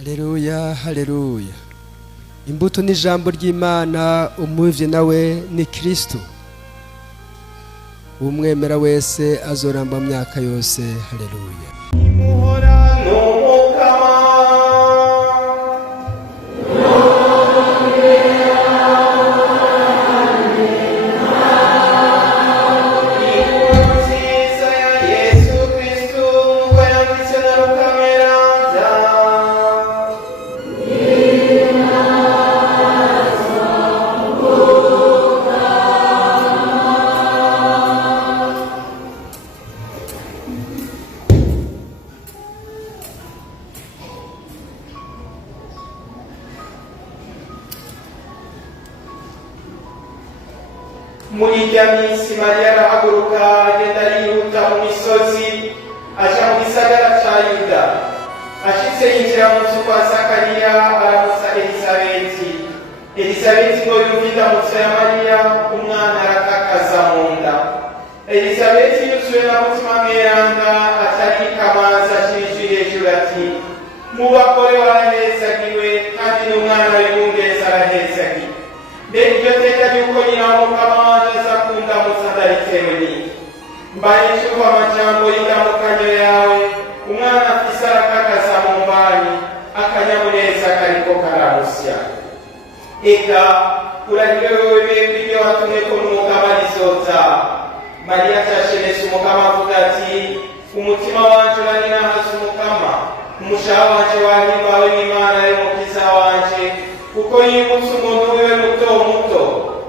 Haleluya, haleluya. Imbuto n'ijambo ry'Imana, umuvye nawe ni Kristo. Umwemera wese azoramba myaka yose. Haleluya. Muri irya minsi Mariya arahaguruka agenda yihuta mu misozi aja mu gisagara ca Yuda. Ashitse yinjira mu nzu kwa Zakariya aramutsa Elisabeti. Elisabeti ngo yumva indamutso ya Mariya, umwana arakakaza mu nda. Elisabeti yuzuye na mutima mweranda atarika amazi acishije hejuru ati, mu bagore warahezagiwe kandi n'umwana w'ibungeza arahezagiwe. Mbega iryo teka ry'uko nyina w'umukama wanje aza kundamutsa ndaritewe n'iki? Mbaye ncumva amajambo y'indamukanyo yawe, umwana afise arakakaza mu mbanyi, akanyamuneza kariko karamusya. Eka urahiriwe wewe bebe iryo watumweko n'umukama rizoza. Mariya acashenese umukama avuga ati, umutima wanje uraninahaza umukama, umushaha wanje wahimbawe n'Imana y'umukiza wanje, kuko yibutse umuntu wiwe muto muto.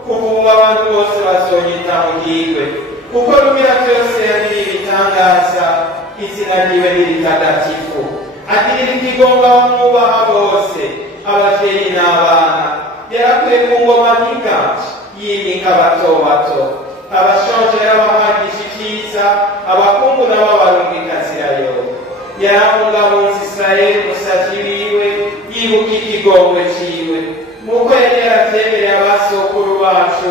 Kuva ubu abantu bose bazonyita mugirwe, kuko rumira byose yagiriye ibitangaza, izina ryiwe ni ritagatifu. Agirira ikigongo abamwubaha bose, abavyeyi n'abana. Yarakuye ku ngoma n'inganji, yimika bato bato. Abashonje yarabahagisha icyiza, abakungu nabo abarungika nzirayo. Yarabungabunze Israeli umusavyi wiwe, yibuka ikigongwe ciwe, nk'uko yari yaravyemereye abasokuru bacu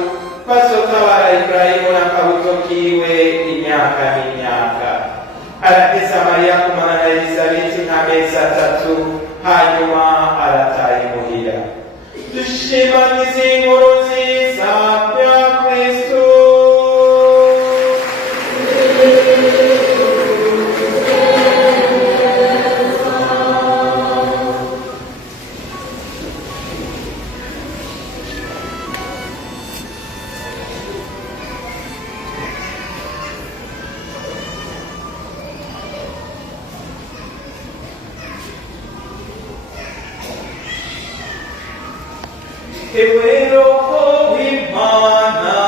bazotabara Iburahimu n'akabuto kiwe imyaka n'imyaka. Arateza Mariya kumana na Elisabeti nk'amezi 3, hanyuma arataha imuhira. Dushimanize inkuru nziza ya Kristo. Ewe Roho w'Imana,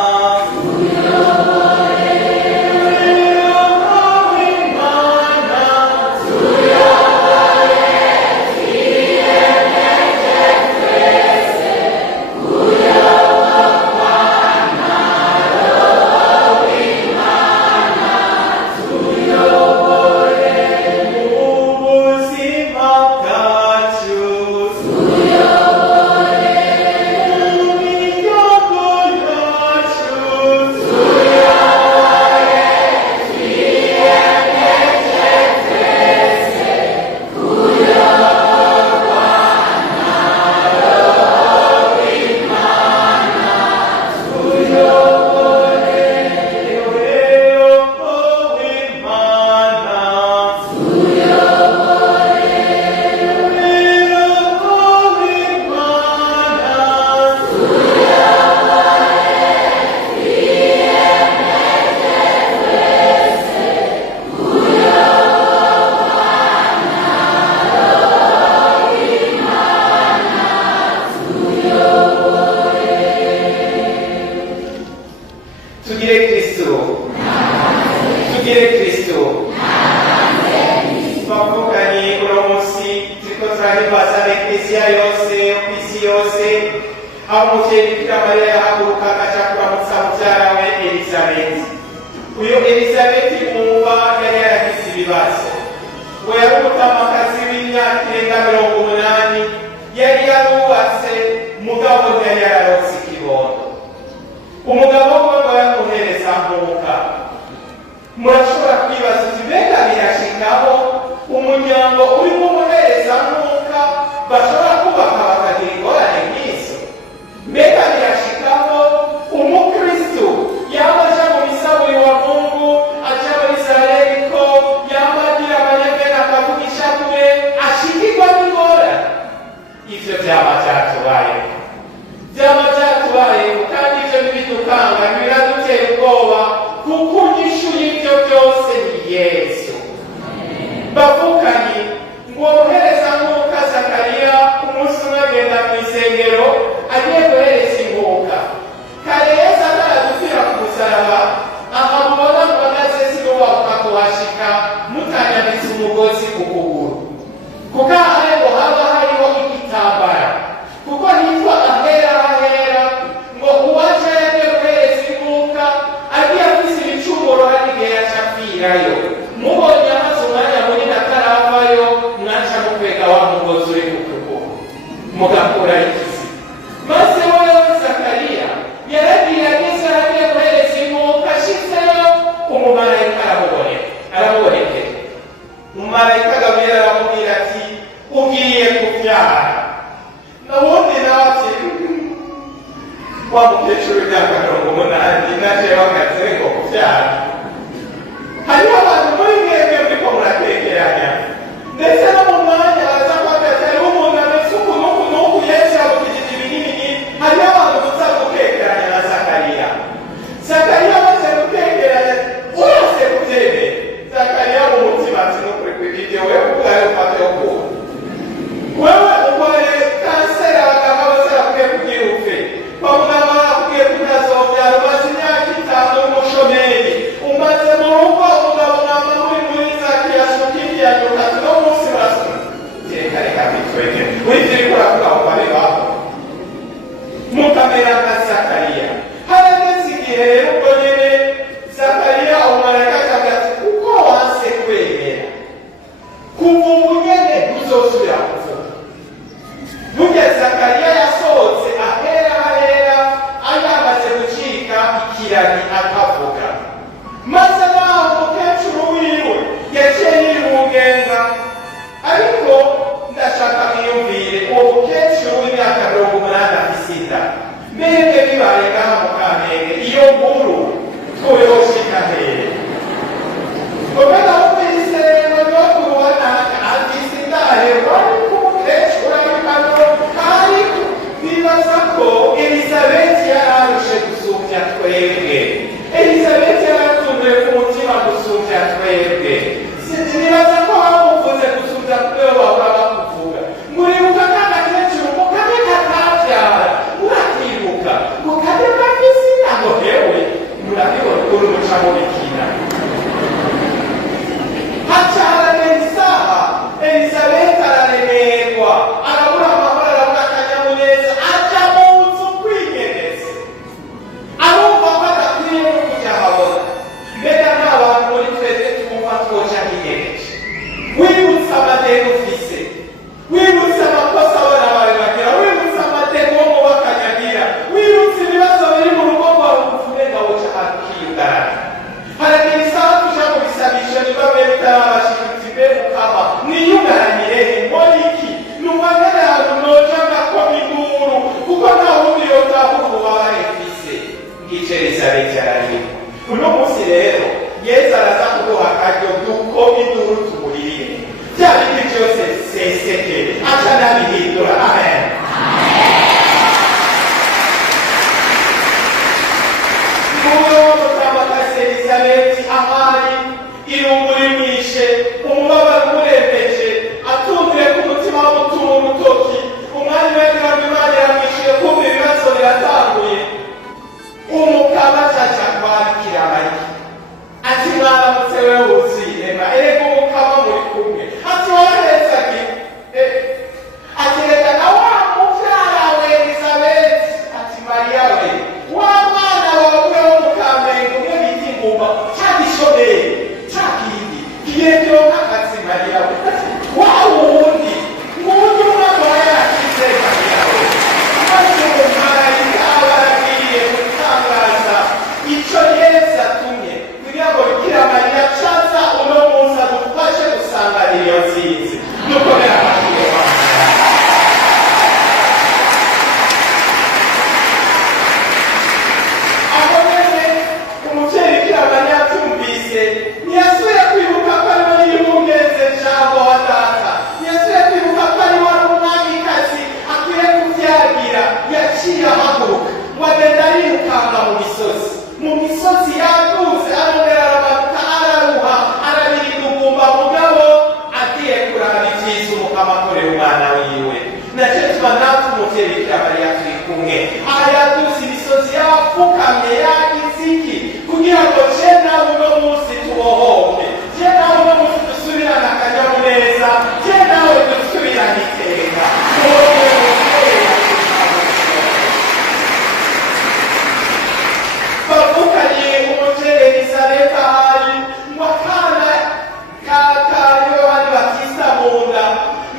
tugire Kristo. Twavuganye uno munsi turiko turahimbaza Ekleziya yose kw'isi yose, aho umuvyeyi Bikira Mariya yahaguruka akaja kuramutsa muvyara we Elisabeti. Uyo Elisabeti mwumva yari yaragize ibibazo, ngo yari umutamakazi w'imyaka irenga 80, yari yarubatse mugabo ntiyari yararonse ikibondo. Umugabo we ngo yamuhereza nkuka. Murashobora kwibaza uti mbega birashikaho umuryango urimo umuhereza nkuka byaba byatubayeho kandi ibyo ntibidukanga biradutera ubwoba kuko inyishu y'ibyo byose ni Yesu. Bavukanye ngo uhereza nk'uka Zakariya umunsi umwe agenda mu isengero agiye guhereza inkuka. Kare Yesu ataradupfira ku musaraba ahamubona ngo naze sinubahuka kuhashika mutanyambitse umugozi ku kuguru, kuko ahari ngo haba hariho igitambara, kuko hitwa ahera ngo uwaje yagiye guhereza inkuka agiye afise ibicumuro hari igihe yacapfirayo. Mubonye amaze umwanya munini ataravayo mwaca mukwega wa mugozi uri ku kuguru mugakura ikizi. Maze wewe Zakariya yaragiye ageze agiye guhereza inkuka, ashitseyo umumarayika aramubonekera. Umumarayika Gaburiyeli aramubwira ati ugiye kubyara. Nawundi nawe ati wa mukecuru w'imyaka 80 naje bagaze ngo kubyara. Hariho abantu muri mwebwe muriko muratekeranya, ndetse no mu mwanya baza kwagata hariho umuntu ameze uku n'uku yesha mu kijiji binini. Hariho abantu tuza gutekeranya na Zakariya. Zakariya amaze gutekeranya urase kubyemera. Zakariya mu mutima ati nukuri kw'ibyo wewe ubwawe ufate ukuri. Wewe urwaye kanseri abaganga bose bakwiye kugira upfe, kwa muganga bakwiye kutazobyara, umaze imyaka 5 umushomeri, umaze mu rugo umugabo mwama muri zakiyashukikiyanyuka no munsi barasoma reka bitwege witiri kuravuga ngo babebaho mukamera nka Zakariya. Harageze igihe rero ubwo nyene Zakariya umumarayika akavuga ati uko wanse kwemera kuva ubu nyene uzosubira kuvuga. Burya Zakariya yasohotse ahera ayamaze gucika ikirari akavuga. Maze naho umukecuru wiwe yaciye yirungenga, ariko ndashaka mwiyumvire uwo mukecuru w'imyaka 80 afise inda. Mbere bibaye umubyeyi bikira mariya turi kumwe. Aha yaduze imisozi y'abapfukamye yagize iki kugira ngo je nawe uno munsi tubohoke, je nawe uno munsi dusubirane akanyamuneza, je nawe dusubirane iteka. Bavukanye umuvyeyi Elisabeta hari ngo akana ka Yohani Batista mu nda,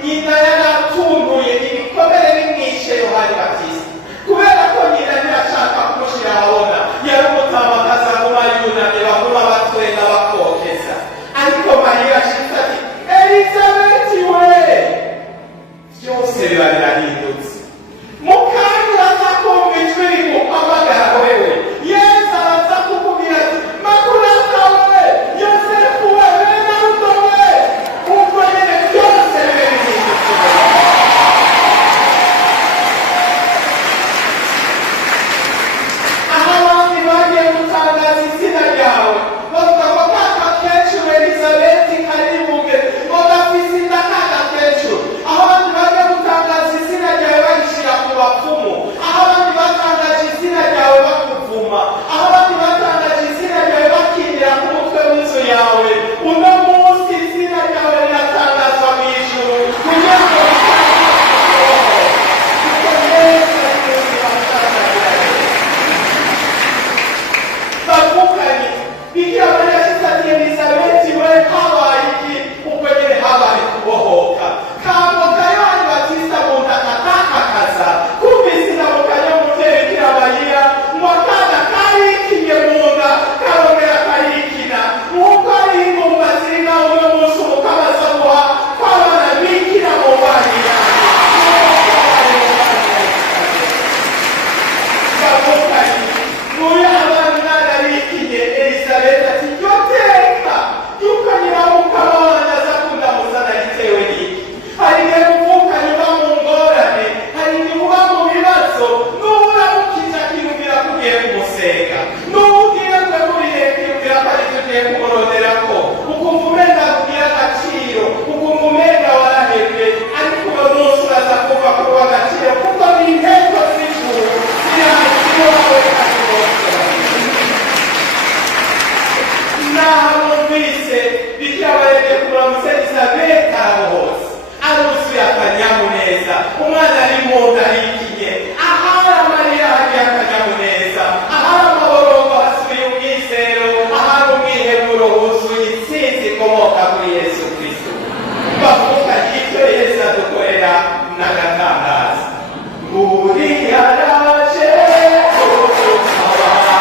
nyina yaratunguye ibikomere bimwishe Yohani Batista, kubera ko nyina ntiyashaka kumushira ahabona, yari umutamakazi aguma yunamye baguma batwenga bakokeza. Ariko Mariya ashitse ati Elisabeti we, vyose biba birahindutse. Mukanya uraza kumva ijwi riguhamagara wewe, Yesu araza kukubwira ati Makulata we, Yosefu we, Benaruto we, ubwo nyene vyose bibe bihindutse. Aha abandi bagiye gutangaza izina ryawe bavuga ngo ka gakecuru Elisabeti karibuge ngo gafise inda ka gakecuru. Aho abandi bagiye gutangaza izina ryawe barishira ku bapfumu, aho abandi batangaje izina ryawe bakuvuma, aho abandi batangaje izina ryawe bakindira ku mutwe w'inzu yawe, uno munsi izina ryawe riratangazwa mw'ijuru kugira ngo bavukanye. Bikira Mariya ashitse ati Elisabeti we, habaye iki? Ubwo nyene habaye kubohoka. Kango ka Yohani Batista mu nda katakakaza, kumvise indamuka y'umuvyeyi Bikira Mariya ngo akana karikinye mu nda karongera karikina, nk'uko ari ingumba ziri ngaho uno munsi umukama aza guha kw'abana bikira mu banyi yanjye. Bavukanye muri abana narikinye Elisabeti ati ryo teka ryuko nyiramukama wanjye aza kundamuzana ritewe n'iki. Hari igihe muvukanye uba mu ngorane, hari igihe uba mu bibazo, nubura mukija akiyumvira ko ugiye kumusenga, nubu ugiye kweguriye kwiyumvira ko ari vyo ugiye kumuronderako, ukumva umenga kugira agaciro, ukumva umenga warahebwe, ariko uno munsi uraza kuva kuri w'agaciro kuko ni intego z'ijuru zirahise iwawe kandi bose. Naho numvise Bikira Mariya agiye kuramutsa Elisabeti aho hose aruzuye akanyamuneza, umwana ari mu nda yikinye, ahari amarira hagiye akanyamuneza, ahari amaborogo hasubiye umwizero, ahari umwiheburo wuzuye intsinzi ikomoka kuri Yesu Kristo. Bavukanye icyo Yesu adukorera n'agatangaza. Buriya araje kudutabara,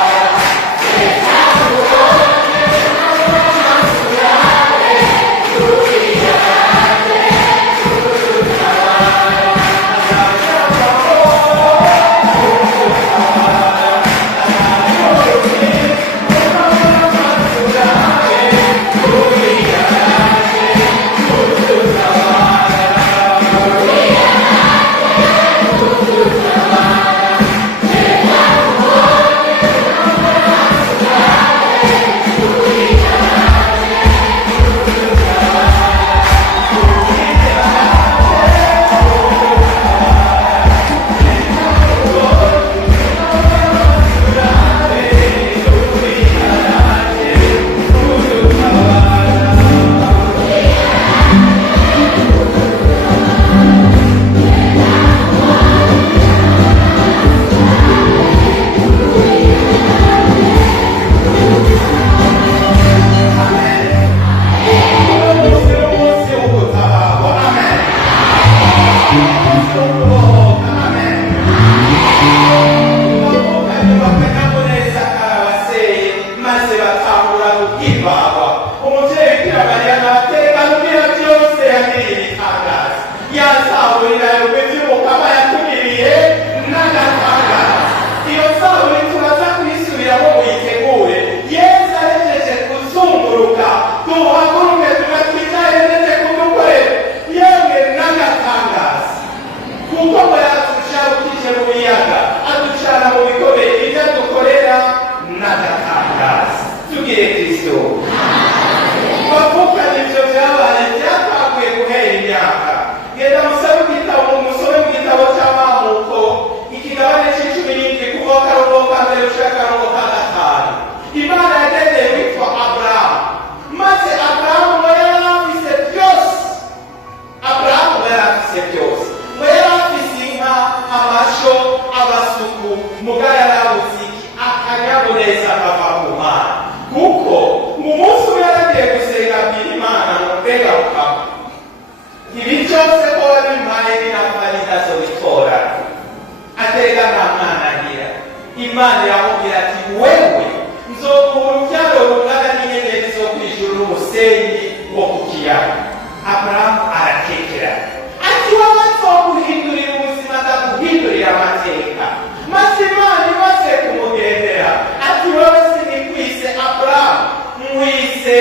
mugabo yarabuze iki akanyamuneza kava ku Mana, kuko mu munsi umwe yaragiye gusenga abwira Imana ngo mbega ukaba ibi byose ko wabimpaye binapfa ntazobitora, atega nta mwana agira. Imana iramubwira ati wewe nzoguha urubyaro rungana n'inyenyeri zo kw'ijuru n'umusenyi wo ku kiyaga. Aburahamu aratekera ati wowe nzoguhindurira ubuzima ndaguhindurira amateka. Maze Imana imaze kumugendera ati wowe sinikwise Aburahamu, nkwise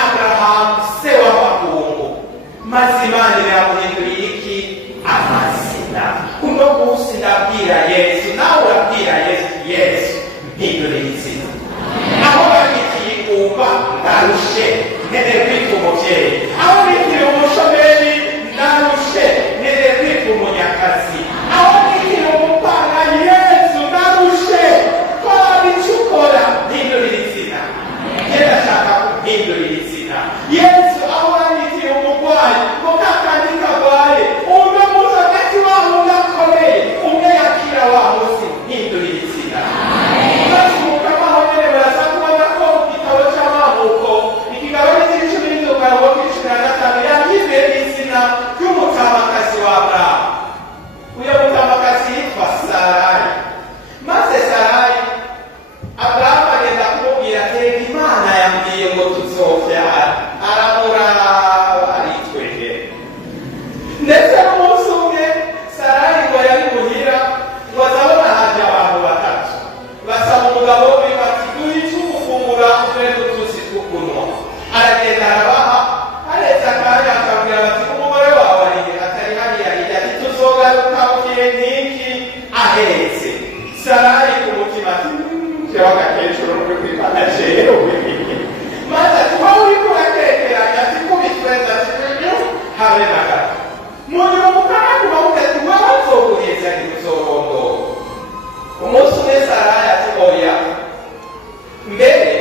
Aburahamu se w'amakungu. Maze Imana iramuhindurira iki? Amazina. Kuno munsi ndabwira Yesu, nawe urabwira Yesu mpindurira izina. Aho babitiye ingumba ndarushe nkeneye kwita umubyeyi, aho bitiye umushomeri ndarushe nkeneye kwita umunyakazi, aho bitiye umupanga Yesu ndarushe kora icyo ukora mpindurira izina. Ngenda ashaka kumpindurira izina. Yesu aho babitiye umurwayi ngo kakandi kagwaye umwe muzi hagati waho ugakomeye umwe yakira wa munsi mpindurira izina. Ry'umutamakazi wa Aburahamu, uyo mutamakazi yitwa Sarayi. Maze Sarayi Aburahamu agenda kumubwira ati Imana yambwiye ngo tuzovyara. Aramuraba aritwegera. Ndetse n'umunsi umwe Sarayi ngo yari muhira ngo azabona haje abantu batatu, basaba umugabo we bati duhe icyo gufungura uture n'utuzi tw'ukunwa. Aragenda arabaha, aretse akanya akabwira bati umugore wawe arihe? Atari hariya hirya. Ati tuzogaruka mu gihe nk'iki ahetse. Sarayi ku mutima ati jewe agakecuru uri kwifata jewe. Maze ati wowe uriko uratekeranya ati kubitweza ati habe na gato. Munyuma mukama kubavuga ati wewe nzoguheza ntuzorondora. Umunsi umwe Sarayi ati oya, mbere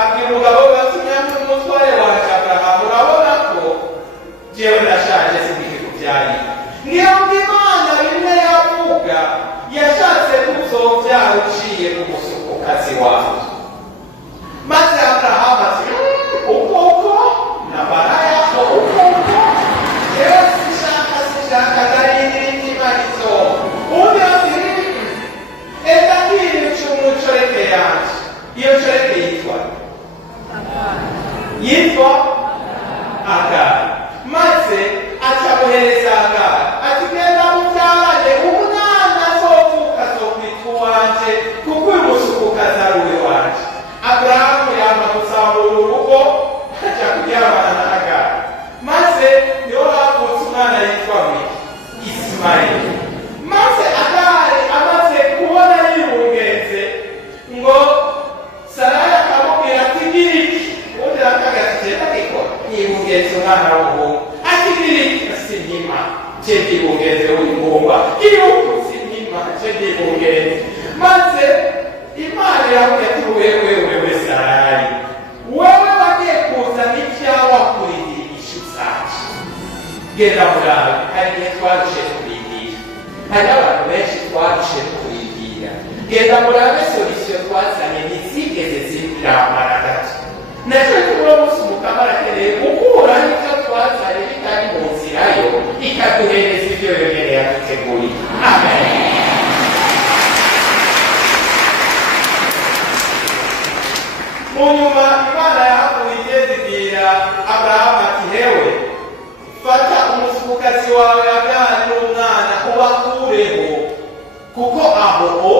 abwira umugabo we ati nyamara umutware wanje Aburahamu, urabona ko jewe ndashaje singiye kuvyara. Niyo Imana rimwe yavuga yashatse kuzovyara uciye ku musukukazi wawe. Maze Aburahamu ati ukoko nabaraya ko ukoko jewe sinshaka ndarindira imana izoma. Undi ati eka nkiri umucoreke yanje. Iyo coreke yitwa Agari. Maze acamuhereza Agari ati genda mubyarane umwana azovuka azokwita uwanje, kuko uyu musukukazi ari uwe wanje. Aburahamu yama gusambura urugo aja kuryamana na Agari. Maze niho havutse umwana yitwa Isimayeli. Maze Agari amaze kubona yibungenze ngo Sarayi akamubwira ati gira iki? Ubundi arakagati ndagikora yibungenze umwana w'umuhungu. Ati gira iki? Sinkima je ndibungenze w'ingumba. Iruku sinkima je ndibungenze. Maze Imana iramubwira ati wewe Sarayi, wewe wagiye kuzana ivyawe kurindira inyishu zacu. Genda murabe, hari igihe twarushe kurindira, hari abantu benshi twarushe kurindira. Genda murabe solisiyo twazanye ntizigeze zirama na gato. Naco tuba musi umukama arakeneye gukura n'ivyo twazanye bitari mu nzira yo, ikaduhereza ivyo yonyene yaduteguriye. Amen. Munyuma Imana yahavuye igeze ibwira Aburahamu ati hewe fata umusukukazi wawe Agari n'umwana ubakureho, kuko aho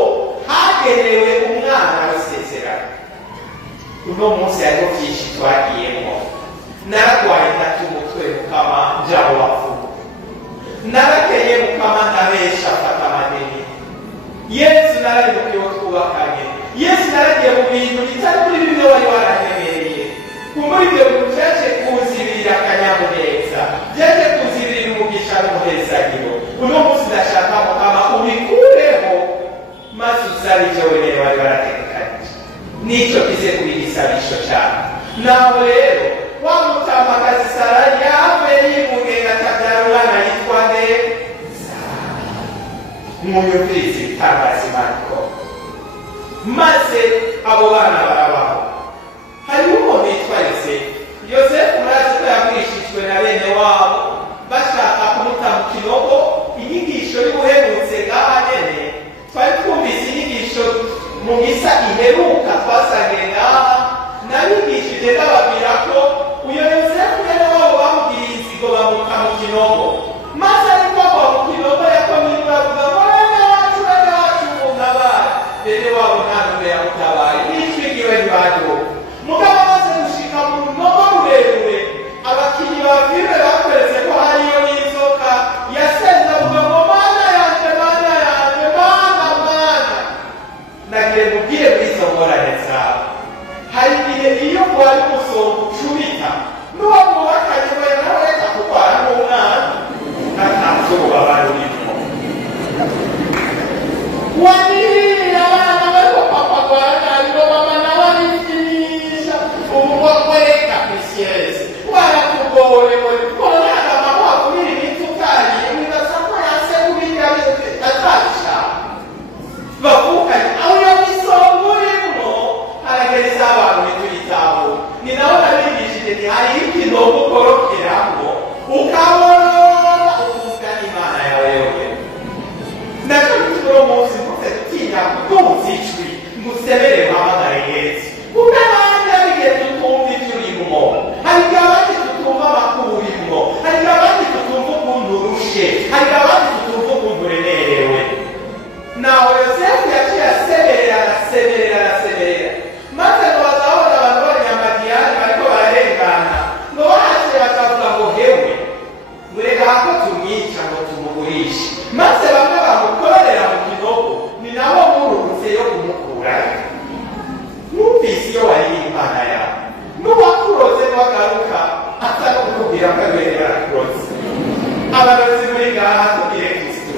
hagenewe umwana w'isezerano. Uno munsi hariho byinshi twagiyemo. Naragwaye ndata umutwe Mukama nja wavuga, narakeye Mukama ndabesha afata amadeni. Yesu narayimukiyeho twubakanye. Yesu naragiye mu bintu bitari muri bimwe wari warahemereye. Muri ibyo bintu vyaje kuzibirira akanyamuneza, vyaje kuzibirira umugisha n'umuhezagiro. Uno munsi ndashaka Mukama ubikureho, maze usabe ivyo wenyene wari warategekanije. Nico kize kuba igisabisho cyane. Nawe rero wa mutamakazi Sarayi yavuye yibungenga akabyara umwana yitwa nde? mwumvirize ibitangaza Imana ikora. Maze abo bana barabaho. Hariho umuntu yitwa Yosefu murazi ko yagurishijwe na bene wabo bashaka kumuta mu kinogo. Inyigisho y'ubuherutse ngaha nyene twari twumvise inyigisho mu misa iheruka twasangiye ngaha, nabigishije ndababwira ko uyo Yosefu bene wabo bamugiriye inzigo bamuta mu kinogo, maze ariko ava mu kinogo yakomeye bavuga ngo bene wacu mungabare. Bene wabo nta n'umwe yamutabaye, n'ijwi ryiwe ntibaryumva. Mugabo amaze gushika mu runogo rurerure, abakinyi ba filime batweretse ko hariyo n'inzoka yasenze avuga ngo mana yanje mana. Nagiye mubwire muri izo ngorane zawe, hari igihe iyo wari umusonga ucubita n'uwamubakanye we nawe reka kurwara n'umwana ntatanze ububabare urimo. Waniriye abana bariko papa rwanda ariko mama nawe arikinisha ubwo reka pisiyesi waratugoye koranaga mama wakumira ibintu utariye wibaza ko yase kubirya atabishaka bavukanye aho yabisonga urimo aragereza abantu bituyitaho. Ni nawe nabigishije nti hari ikinogo ukorokeramo ukabona ukumva n'Imana yawe yonyine. Nacyo bituma uwo munsi mvuze gutinya kutumva ijwi ngusebere mpamagare Yesu, kuko abandi hari igihe tutumva ibyo urimo, hari igihe abandi tutumva amakuru urimo, hari igihe abandi tutumva ukuntu urushe, hari igihe abandi tutumva ukuntu uremerewe. Naho Yosefu yaciye arasemerera maze ngo bazabona abantu b'abanyamadiyani bariko bararengana, ngo bahaciye bakavuga ngo hewe mureka ko tumwica ngo tumugurishe, maze bamwe bamukorera mu kinogo, ni nabo mururutse yo kumukurayo. Numvise iyo wari Imana yawe n'uwakuroze wagaruka asa no kukubwira ko abere barakuroze. Abarozi muri ngaha tubwire Kristo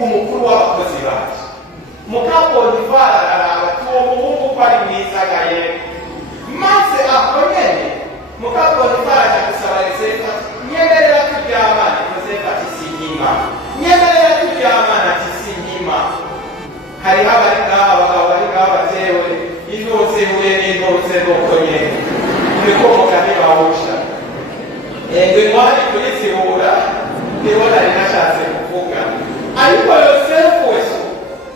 umukuru w'abakozi bacu Mukapotifari araraba tuwo muhungu ko ari mwiza gaye, maze aho nyene Mukapotifari aja gusaba Yosefu ati nyemerera turyamane. Yosefu ati sinkima. Nyemerera turyamane ati sinkima. Hariho abari ngaha abagabo bari ngaha batewe intuze huye n'intuze nuko nyene niko mugani bawusha ingwani kuyizibura niho nari nashatse kuvuga, ariko Yosefu weso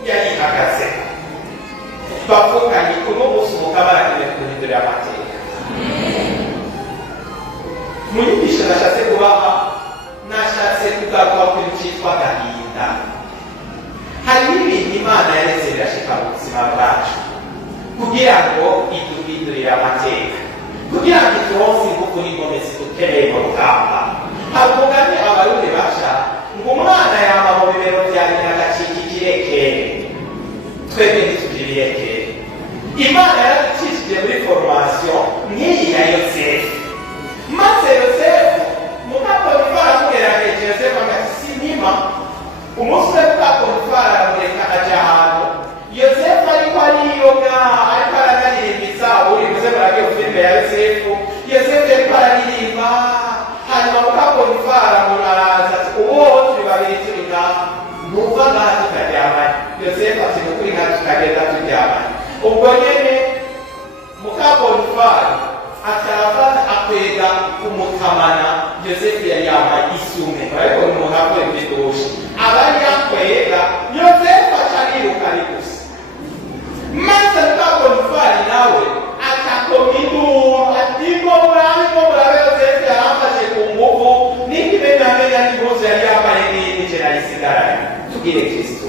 yarihagaze bavuganye uno munsi umugabo aragiye guhindura amateka. Mu nyigisho nashatse kubaha nashatse kugaruka ku kintu cyitwa gahinda. Hari n'ibintu Imana yaretse birashika mu buzima bwacu kugira ngo iduhindurire amateka, kugira ngo ituronse ingufu n'inkomezi dukeneye mu rugamba. Hari umugani abarundi baca ngo umwana yama mu bibero vya nyina agacika ikirekere. Twebwe ntitugira ibirekere. Imana yaducishije muri formation nk'iyi ya Yosefu, maze Yosefu Mukapotifari amugerageje. Yosefu agati sinkima. Umunsi umwe Mukapotifari aramureka aja ahantu Yosefu ariko ariyoga ariko aranaririmba uri muze muragiye filime ya Yosefu. Yosefu ariko araririmba, hanyuma Mukapotifari amuraza ati uwo turi babiri turi ngaha ntuva ngaha tukaryamanye. Yosefu ati nukuri ngaha tukagenda turyamanye. Ubwo nyene Mukapotifari atarafata akwega kumutamana. Yosefu yari yambaye isume ariko numuhakwe bidoshe abari yakwega. Yosefu acariruka arikusa, maze Mukapotifari nawe akakoma induru ati ngo murabe Yosefu yaramfashe ku nguvu tugire Kristo.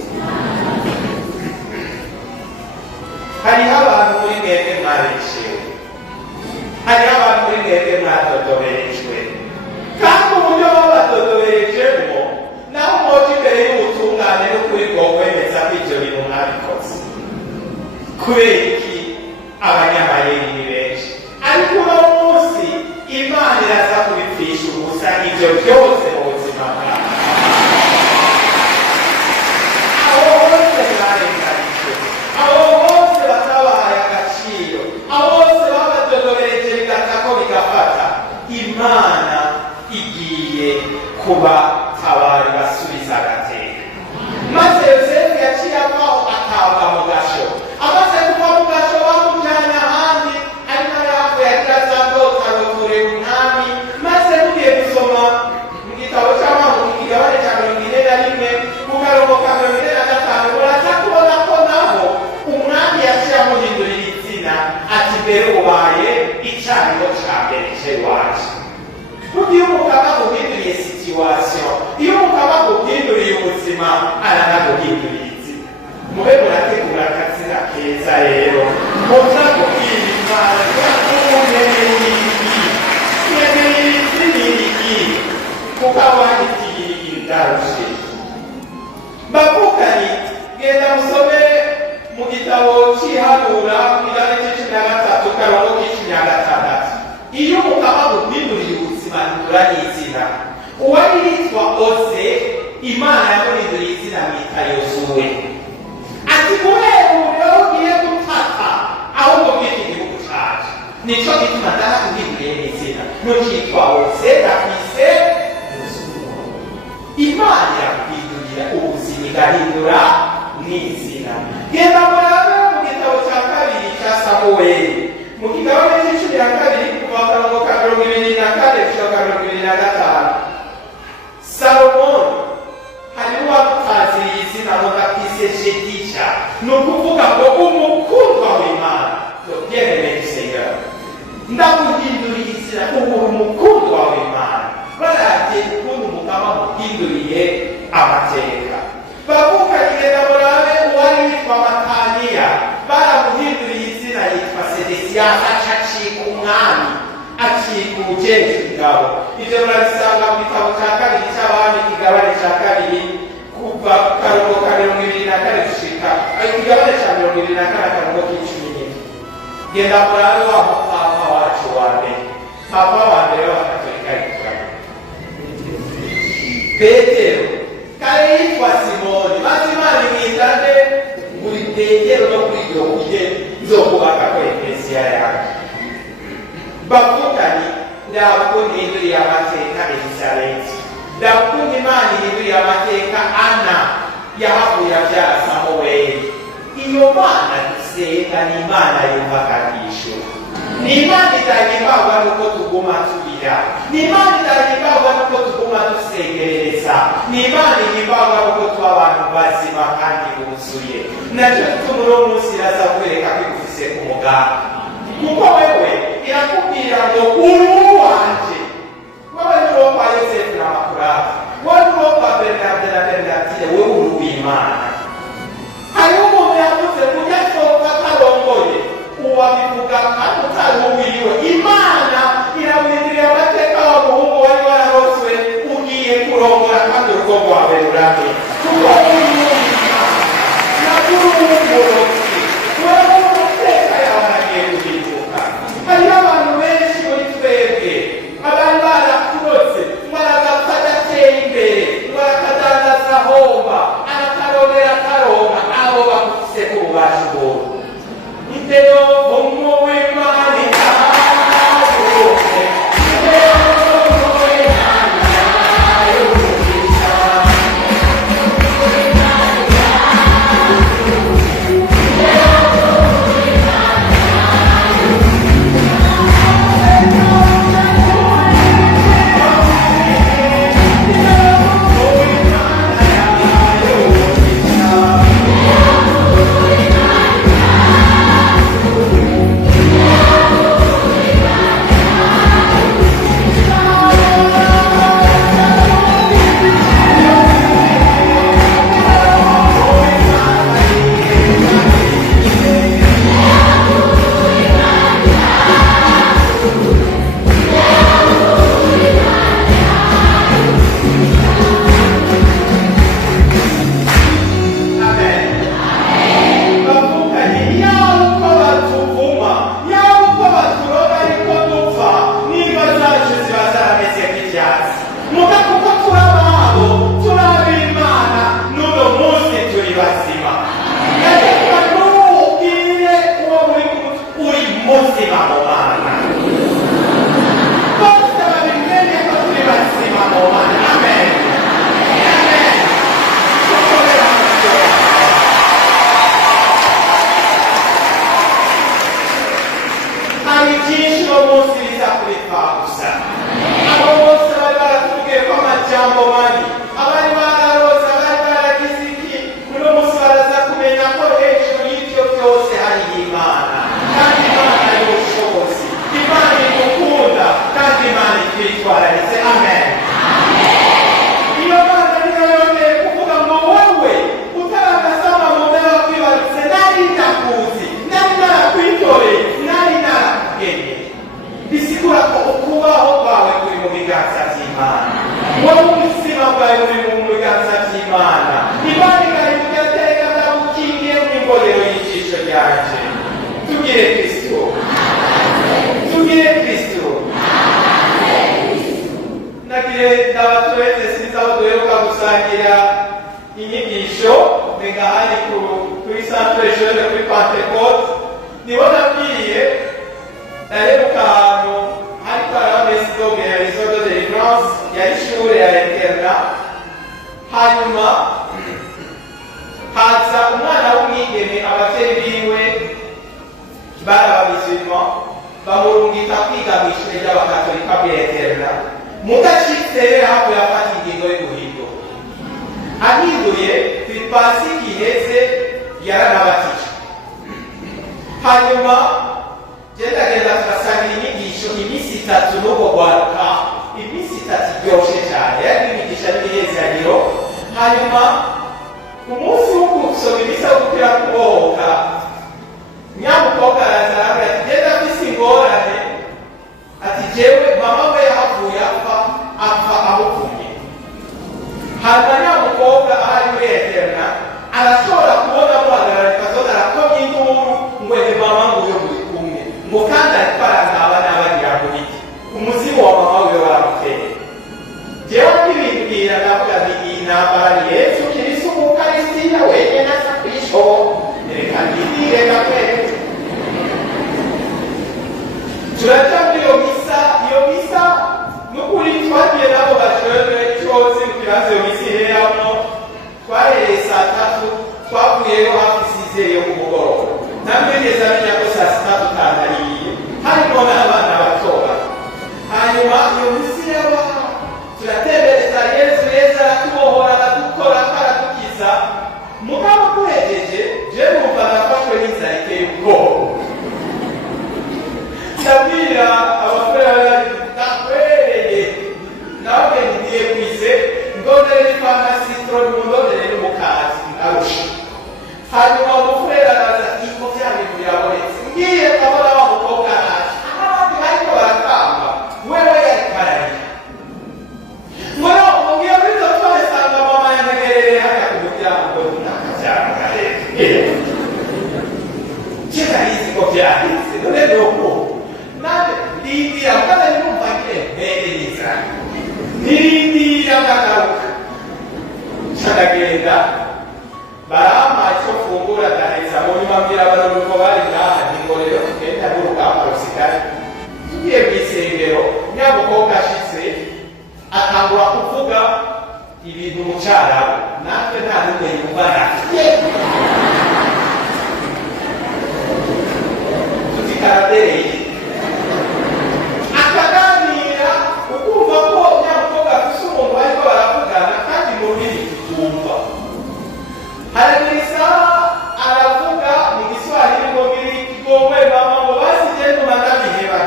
Hariho abantu muri mwebwe mwareshewe, hariho abantu muri mwebwe mwadodoberejwe, kandi uburyo babadodoberejemo naho mwoje imbere y'ubutungane n'ukuri bwo kwemeza ko ibyo bintu mwabikoze. Kubera iki? Abanyamayeri ni benshi, ariko uno munsi Imana iraza kubipfisha ubusa ibyo byose mu buzima bwawe. Abo bose barenganijwe, abo bose batabahaye agaciro, abo bose babadodobereje bigata ko bigafata, Imana igiye kubatabara basubiza agateka. Maze Yosefu yaciye avaho atabwa mu gasho, amaze kuva mu gasho bamujyana ahandi, ari naho yagira za ndota arotorera umwami. Maze mugiye gusoma mu gitabo cy'Abami mu kigabane cya 41 ku karongo ka 45 muraza kubona ko naho umwami yaciye amuhindurira izina, ati mbere ubaye icyariro cya mbere cy'iwacu. Iyo umugabo aguhinduriye situation, iyo umugabo aguhinduriye ubuzima, aranaguhinduriye izina. Mube murategura akazina keza rero, muza kubwira Imana nkeneye iki kuko abanditiye indarushe. Mbavugani, genda musome mu gitabo cy'ihanura ku kigabane c'13 karongo k'16. Iyo umugabo aguhinduriye ubuzima nturanye izina, uwari yitwa Ose, Imana yamuhinduriye izina mwita Yosuwe. Ati kubera uburyo ugiye gutaka ahubwo bw'iki gihugu cyacu, nicyo gituma ndanaguhinduriye n'izina, ntukitwa Ose, ndakwise Yosuwe. Imana yaguhindurira ubuzima igahindura n'izina. Genda murabe mu gitabo cya kabiri cya Samuweli mu kigabane c'12 kuva karongo ka 24 gushika 25. Salomoni hariho uwamutaziriye izina ngo ndakwise Jedisha, ni ukuvuga ngo umukundwa w'Imana. Bien-aimé du Seigneur, ndaguhinduriye izina ubu umukundwa w'Imana. Baragiye ukuntu umugabo amuhinduriye amateka. Bavuga igenda murabe uwari witwa Mataniya, baramuhinduriye izina yitwa Sedekiyasi, acika umwami, acika umugenzi w'ingabo. Ibyo murabisanga mu gitabo cya kabiri cy'Abami ikigabane cya kabiri kuva ku karongo ka 24 gushika ikigabane cya 24 akarongo k'11. Genda murabe wa papa wacu wa mbere, papa wa mbere w'Abakatolika yitwa Petero, kare yitwa Simoni. Maze Imana imwitane buri Petero no kuri ibyo kurye nzokubaka ko ekleziya yawe. Bavugani, ndabukunda ihinduriye amateka Elizabeti, ndabukunda Imana ihinduriye amateka Ana yahavuye abyara Samuweli. Iyo Mana dusenga ni Imana yumvakanisho, ni Imana itahimbarwa nuko tuguma tubira, ni Imana itahimbarwa nuko tuguma dusengereza, ni Imana ihimbarwa nuko tuba abantu bazima kandi buzuye. Nacyo gituma uno munsi iraza kwereka ko igufise ku mugambi, kuko wewe irakubwira ngo uri uwanje. Wewe ni uwo kwa Yosefu na Makurata, wewe ni uwo kwa Bernarde na Bernardine, wewe uri uw'Imana. Hariho umuntu yavuze kujya sohoka karongoye, uwabivuga kandi utari uwiwe. Imana iramuhindurira amateka w'umuhungu wari wararoswe, ugiye kurongora kandi urugo rwawe rurame, kuko uri uw'Imana na uri uw'umurozi. Wewe amateka yawe agiye guhinduka. Hariho abantu benshi muri twebwe aho duheruka gusangira inyigisho mbega hari kuri centre jeune kuri Pentecote, niho nabwiye ndaheruka ahantu hariko haraba mesidoge ya réseau de délivrance yari ishure ya interna, hanyuma haza umwana w'umwigeme abavyeyi biwe bari ababizima bamurungika kwiga mw'ishure ry'abakatolika muri interna. Mudashitse rero havuye afata ingingo yo guhindura, ahinduye Pasika iheze yaranabatije. Hanyuma ndagenda turasangira inyigisho iminsi 3 n'ubwo rwaruka, iminsi 3 iryoshe cyane, yari imigisha n'imihezaniro. Hanyuma umunsi wo gusoma ibisa gupira kubohoka, nyamukobwa araza arambwira ati genda afise ingorane, ati jewe mama we yahavuye apfa amuvumye. Hanyuma nyamukobwa ahari muri interna arashobora kubona muhagarara kazoza arakomye induru ngo ehe mama nguyo muri kumwe, ngo kandi ariko arangaba n'abagira ngo iki umuzimu wa mama we waramuteye. Jewe ntibimbwira ndavuga nti iyi ntambara ni Yesu Kristo Umukaristiya wenyine aza kuyishobora, reka mbibwire ndakwere. Turaja muri iyo misa n'ukuri twagiye nabo bajejwe icozi mu kibanza iyo misi ihereramo, twahereye saa 3 twavuyeyo hafi 6 yo ku mugoroba, ntamwigeze amenya ko saa 6 tutandariye, harimo n'abana batoya. Hanyuma iyo misi yaba turatembereza Yesu aratubohora aradukora aradukiza. Mugabo duhejeje je numva nafashwe n'inzara iteye ubwoba, ndabwira abafurere ndakwereye nawe ngiye kwize ndondere farumasi ndondere n'umukazi arusha. Hanyuma umufurere araza iko byabintu birabonetse, ngiye kabona wa mukobwa araje, abandi bariko baratamba, wewe yari karari mwana umubwiye muri zo twasanga mama yantegereye hariya ku muryango n'akabyanga rero cyarizi ko byahise none nuko nane ndindira kandi numva ngereza nirindira ndagaruka cyagenda barama cyo fungura ndaheza mu nyuma mbira abantu ko bari ngaha ngo rero tugenda n'urugamba rusigara. Tugiye mu isengero nyamukobwa ashitse atangura kuvuga ibintu mu cyarabu, natwe nta n'umwe yumva natwe tutikabereye akaganira ukumva ko nyamukobwa afise umuntu bariko baravugana kandi mu rurimi tutumva. Haragira isaha aravuga mu Giswahili ngo ngirigowe mama ngo basije ndumandabiheba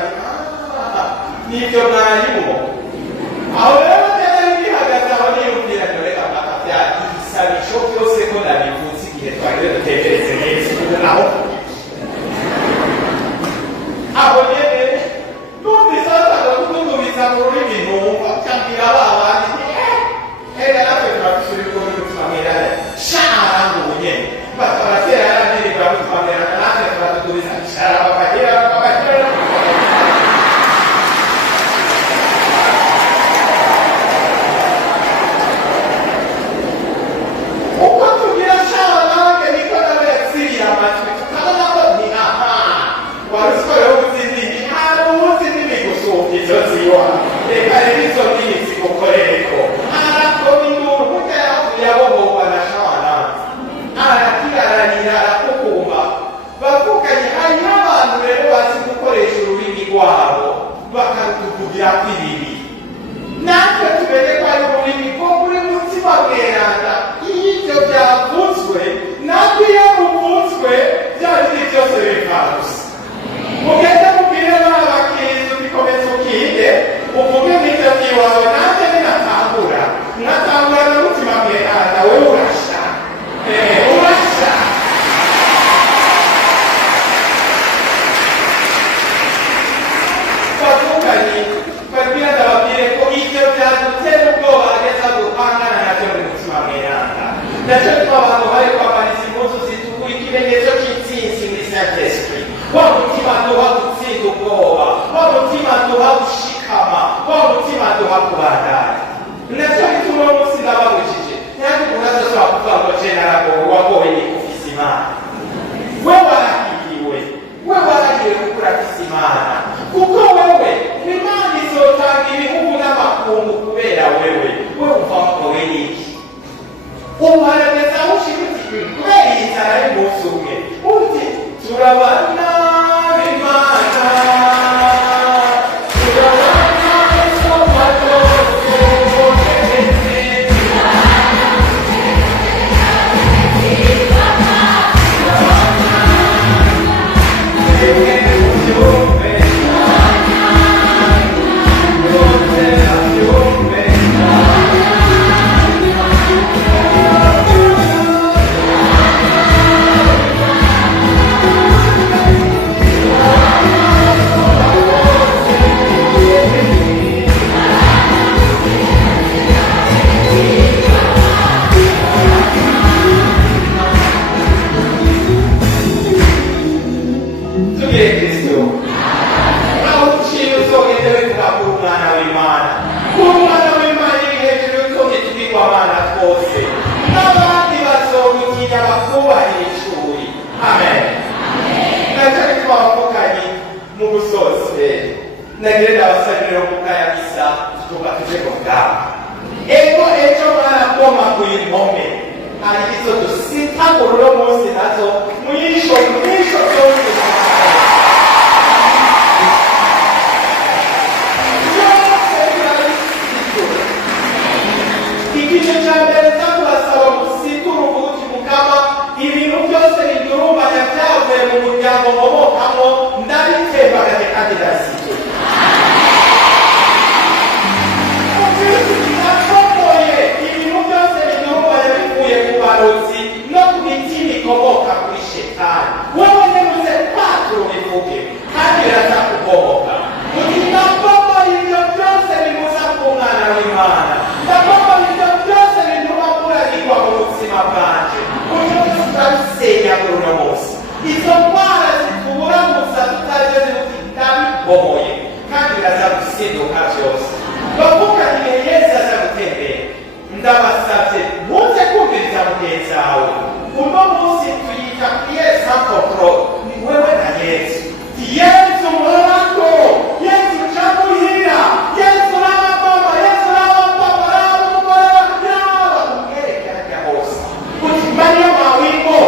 nivyo mwarimu. Aho rero tena bihagaze aho niyumvira reka bakavya ibisabisho byose ko nabivuze igihe twagire dutekereze neza naho aho nyene numvise azakutumviriza mu rurimi numva cyambira babandi natwe turafise ibikorwa bituzamwerana shara ngo nyene batabatera yarandiri batuzamwerana natwe turatutubiza shara bakagera uko tugira shara nange niko nawe yatsiriye amatwi tukabona ko ni aha warusikoreho ubuzindimi hari ubuzindimi gusumba izo ziwa reka rero izo nini zigukorereko arakoma induru kuko yavuye abohoba na shara arakiraranira arakukumba bavuganye. Hariho abantu rero bazi gukoresha ururimi rwabo bakarutuvugira kw'ibibi, natwe tumenye ko ari ururimi rwo muri mutima mweranda. Iyo ibyo byavuzwe natwe iyo muvuzwe bya bindi byose bivarusa. Mugende mubwire n'abakiriza ubikomeza ukige uvuge n'ibyo by'iwawe, nanjye ninatangura nkatangura n'umutima mweranda we urasha urasha. Bavuganye babwira ndababwire ko ibyo byadutera ubwoba ageza guhangana nabyo muri mutima mweranda. Nacyo tuma abantu bari kwambariza impuzu zitukura ikimenyetso cy'intsinzi muri Saint-Esprit. Wa mutima duha gutsinda ubwoba, wa mutima duha gushikama, wa mutima duha kubandanya. Nacyo bituma ubu harageze aho ushika uti kubera iyi nzara y'umunsi umwe uti turabana b'Imana turabana isoma ryose ubonetse nagenda abasabire omukaya bisa tutuka tuje kugamba eko ekyo mwanakoma ku impome alizo tusita kurulo munsi nazo mwisho zose ikintu cya mbere cyakubasaba musitura ubuki mukama ibintu byose bidurumanya byavuye mu muryango ngomokamo ndabitembagaje kandi ndasize ibintu byose bidurumanya bivuye ku barozi no ku biti bikomoka kuri shetani wowe nimuze paturo bivuge kandi biraza kugoboka uti ndagomba ibyo byose bimuza ku mwana w'Imana ndagomba ibyo byose bituma kuragirwa mu buzima bwanje uburyo tutabisenya kuri uno munsi izo ndwara zituburamuza tutageze uti ndabibomoye kandi biraza gusinduka byose bavuga igihe Yesu aza gutembera ndabasabye muze kumviriza mugenzi wawe uno munsi tuyita Yesu control ni wewe na Yesu Yesu mwanako Yesu chakuhira Yesu mama Yesu mama umgerekera hose utimanya mawingo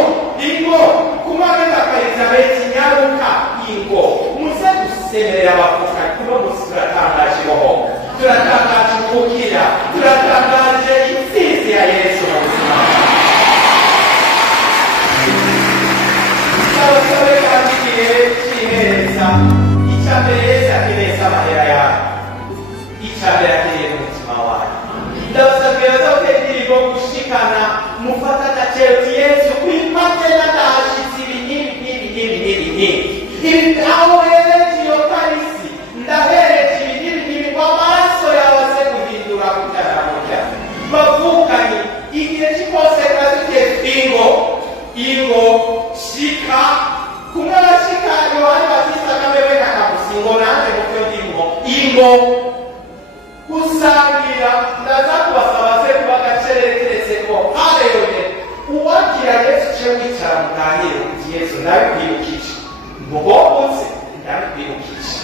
ingo kumagenda kwa Elizabeth nyaruka ingo muze gusemerera abavuka kuno munsi turatangaje roho turatangaje ukukira turatangaje intsinzi ya Yesu mu buzima abasabe kandi igihe cy'ihereza icyambere Yesu akeneza amahera yawe icyambere akeneye umutima wawe ndabasabye bazawutera indirimbo gushikana mufata agaciro Yesu kwipate n'agahashitsi ibi aho hereje iyo karisi ndahereje ibi kw'amaraso yawe aze guhindura kutarabujya bavukanye igihe cy'ikoseka duteze ingo shika kumwe bashika Yohani Batista kabewe kakamusingo nanjye mutyo ndimo ingo kusangira ndaza kubasaba se kuba gacereretse ko haleluya uwakira Yesu cyo wicara muganire uti Yesu ndabikwibukije mubobutse ndabikwibukije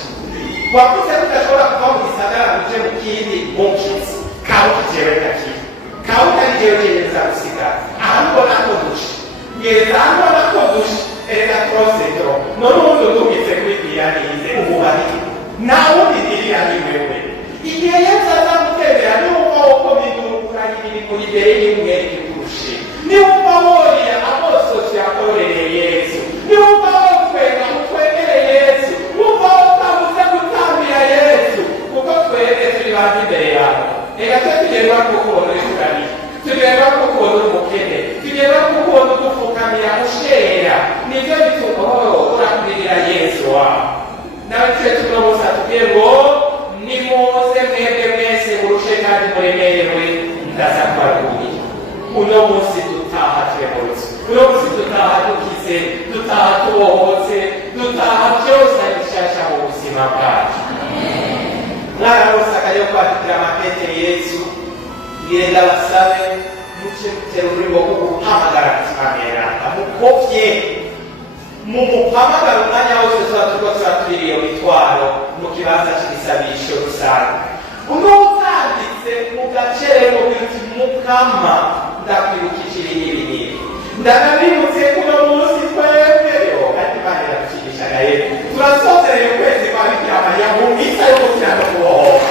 wakuze kudashobora kuva mu gisagara muje mu kindi munshizi kawukijewe kakiri kawutarijewe neza gusigara ahubwo nakondushe ngeza hano nakondushe erega trosetro none ubundi utumitse kwibwira nize umubari nawe ubidirira ni wewe igihe Yesu azamutembera niwumva uko bidurukanye ibintu imbere y'umwere kurushe niwumva woriye amosozi yakorereye Yesu niwumva wokwega ukwegere Yesu wumva wokabuze gutambira Yesu kuko twebwe turi bantu imbere yawe reka twe tugerwa kukubona uri kuganira tugerwa kukubona uri umukene tugerwa kukubona udupfukamira ushera nibyo bituma urakwirira Yesu wawe nawe twe tunobuza tubwiye ngo nimuze mwebwe mwese murushe kandi muremerewe ndaza kubaruhura uno munsi dutaha twemurutse uno munsi dutaha dukize dutaha tubohotse dutaha byose ari bishyashya mu buzima bwacu mwararose akaryo kwandikira amakete Yesu ngenda basabe muce mutera ururimo rwo guhamagara kimameranga mukopye mumuhamagara umwanya wose tuba turiko turatwira iyo mitwaro mu kibanza cy'ibisabisho rusange uno utanditse mu gacerero biti mukama ndakwibukije ndanabibutse kuno munsi twebweyo kandi Imana iradushyigishaga rero turasozereye ukwezi kwa Bikira Mariya mu misa yo gukira no kubohoka.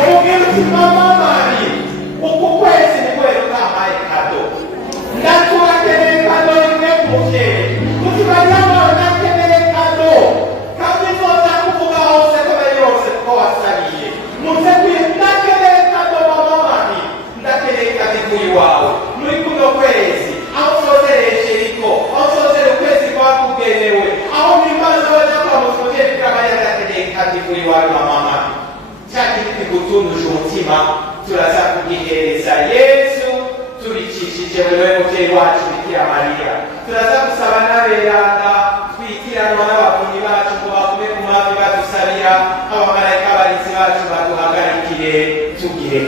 Umubwira uti mama mami uku kwezi ni kwezi utampaye kado, ndatubakeneye kado imwe ku mubyeyi uti banyama ndakeneye kado kandi nzoza kuvuga hose kubera yose ko wasabiye muze kwiye ndakeneye kado mama mami ndakeneye kado ivuye iwawe muri kuno kwezi aho usozereje riko aho usozere ukwezi kwakugenewe aho mwimaze baja kwa muvyeyi kama yadakeneye kado ivuye iwawe mama mami cyakindi gutunduje umutima turaza kugihereza Yesu turicishije wewe mubyeyi wacu Bikira Mariya. Turaza gusaba n'aberanda twitiranwa n'abavunyi bacu ngo bagume ku mavi badusabira, abamarayika barinzi bacu baduhagarikire tugire